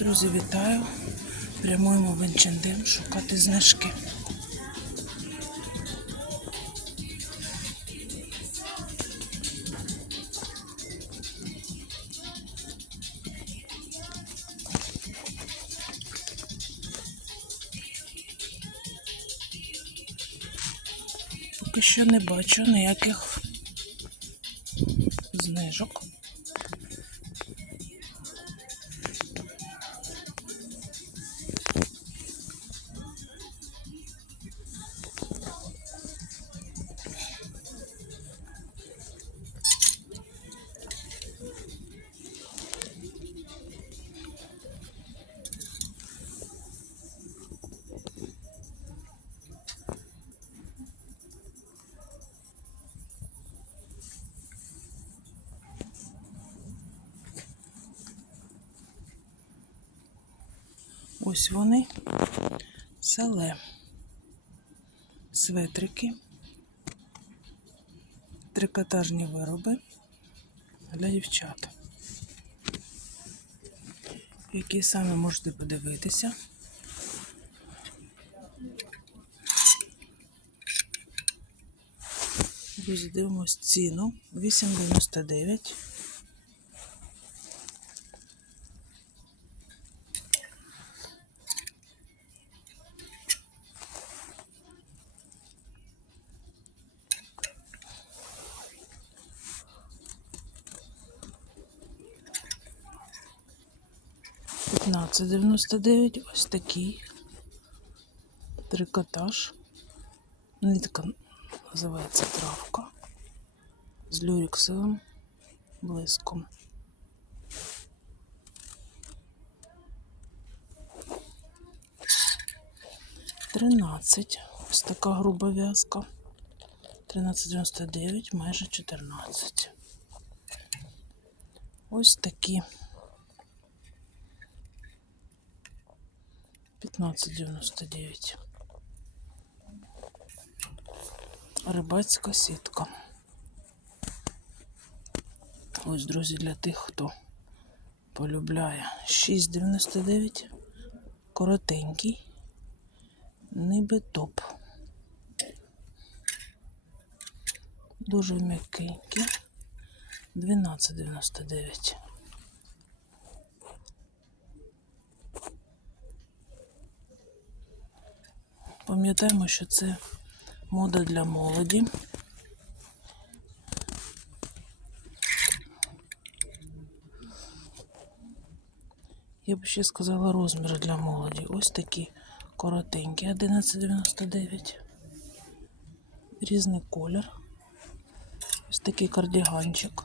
Друзі, вітаю! Прямуємо в Інчендин шукати знижки. Поки що не бачу ніяких знижок. Ось вони. Селе. Светрики. Трикотажні вироби для дівчат. Які саме можете подивитися. Друзі, дивимось ціну 8,99. П'ятнадцять дев'яносто дев'ять. Ось такий трикотаж. Нитка називається травка з люрексовим блиском. Тринадцять. Ось така груба в'язка. 13,99, майже 14. Ось такі. 15,99. Рибацька сітка. Ось, друзі, для тих, хто полюбляє. 6,99. Коротенький. Ніби топ. Дуже м'якенький. 12,99. Пам'ятаємо, що це мода для молоді. Я б ще сказала розмір для молоді. Ось такі коротенькі, 11,99. Різний колір. Ось такий кардиганчик.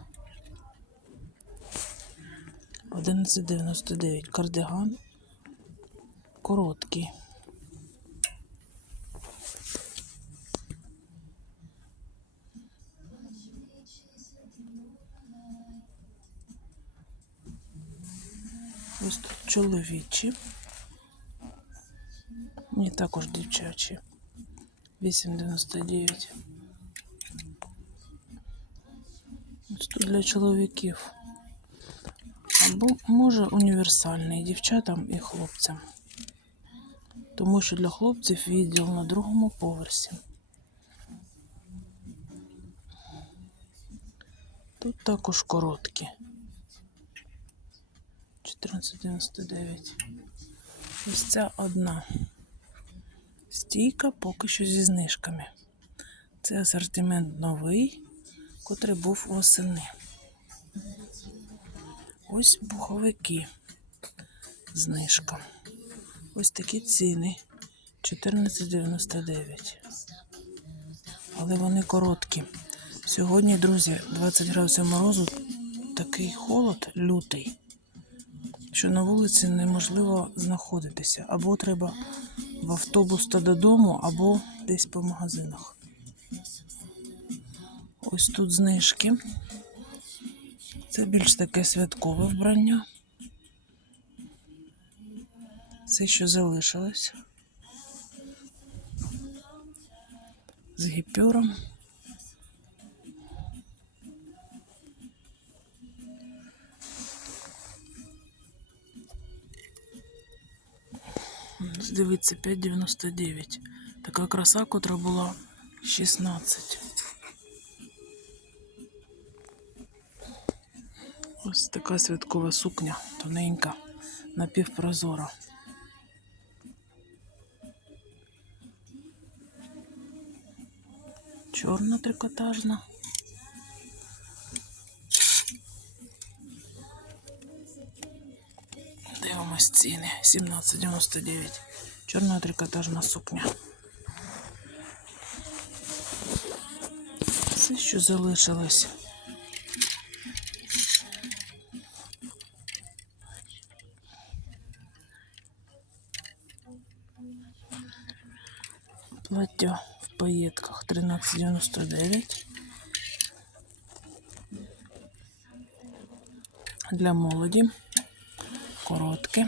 11,99. Кардиган короткий. Чоловічі. І також дівчачі. 8,99. Ось тут для чоловіків. Або може універсальний дівчатам і хлопцям. Тому що для хлопців відділ на другому поверсі. Тут також короткі. 14,99. Ось ця одна стійка поки що зі знижками. Це асортимент новий, котрий був восени. Ось пуховики. Знижка. Ось такі ціни. 14,99. Але вони короткі. Сьогодні, друзі, 20 градусів морозу, такий холод лютий що на вулиці неможливо знаходитися. Або треба в автобус та додому, або десь по магазинах. Ось тут знижки. Це більш таке святкове вбрання. Це що залишилось. З гіпюром. Дивіться, 5,99. Така краса, котра була 16. Ось така святкова сукня, тоненька, напівпрозора. Чорна трикотажна. Дивимось ціни. 17,99. Чорна трикотажна сукня. Все, що залишилось. Плаття в паєтках 13,99. Для молоді. Коротке.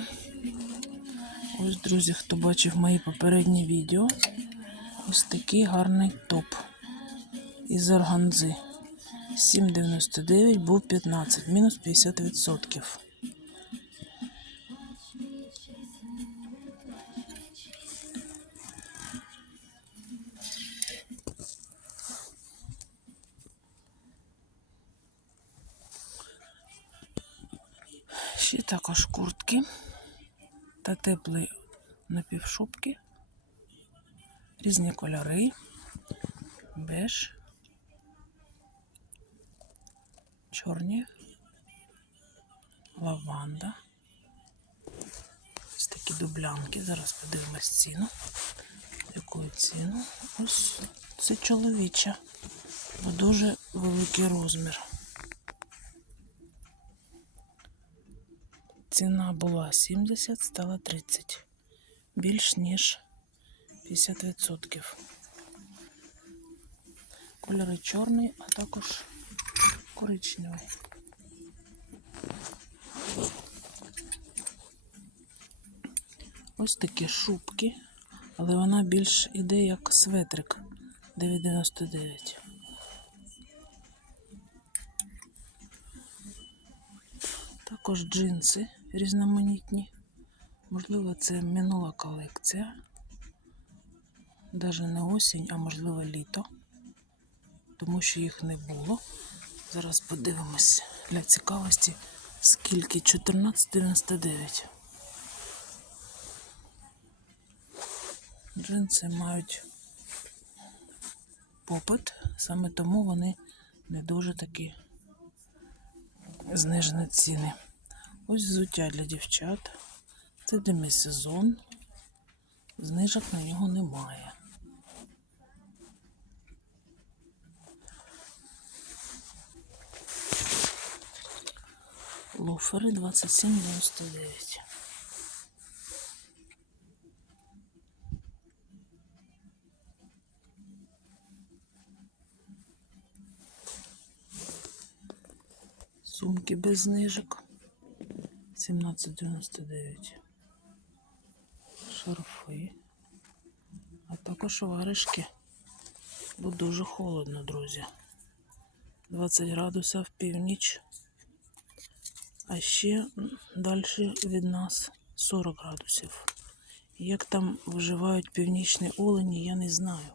Ось, друзі, хто бачив мої попередні відео. Ось такий гарний топ із органзи. 7,99 був 15, мінус 50%. Куртки та теплі напівшубки. Різні кольори. Беж. Чорні. Лаванда. Ось такі дублянки. Зараз подивимось ціну. Яку ціну? Ось це чоловіча. Бо дуже великий розмір. Ціна була 70, стала 30. Більш ніж 50%. Кольори чорний, а також коричневий. Ось такі шубки, але вона більш іде як светрик 9,99. Також джинси різноманітні. Можливо, це минула колекція. Навіть не осінь, а можливо літо. Тому що їх не було. Зараз подивимось для цікавості, скільки 14,99. Джинси мають попит, саме тому вони не дуже такі знижені ціни. Ось взуття для дівчат. Це демісезон. Знижок на нього немає. Лофери 27,99. Сумки без знижок 17,99. Шарфи. А також варежки. Бо дуже холодно, друзі. 20 градусів північ. А ще далі від нас 40 градусів. Як там вживають північні олені, я не знаю.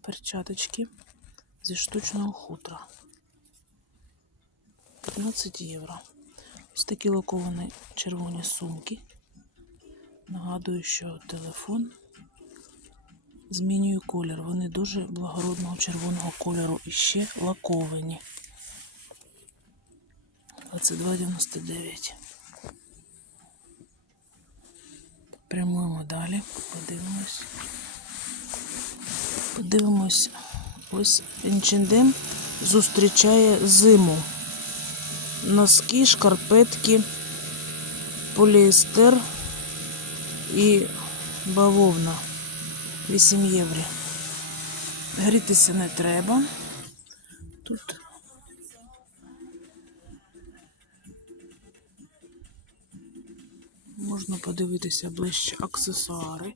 Перчаточки зі штучного хутра. 15 євро. Ось такі лаковані червоні сумки. Нагадую, що телефон змінює колір. Вони дуже благородного червоного кольору і ще лаковані. 22,99. Прямуємо далі, подивимось. Подивимось, ось H&M зустрічає зиму. Носки, шкарпетки, поліестер і бавовна. 8 євро. Грітися не треба. Тут можна подивитися ближче аксесуари.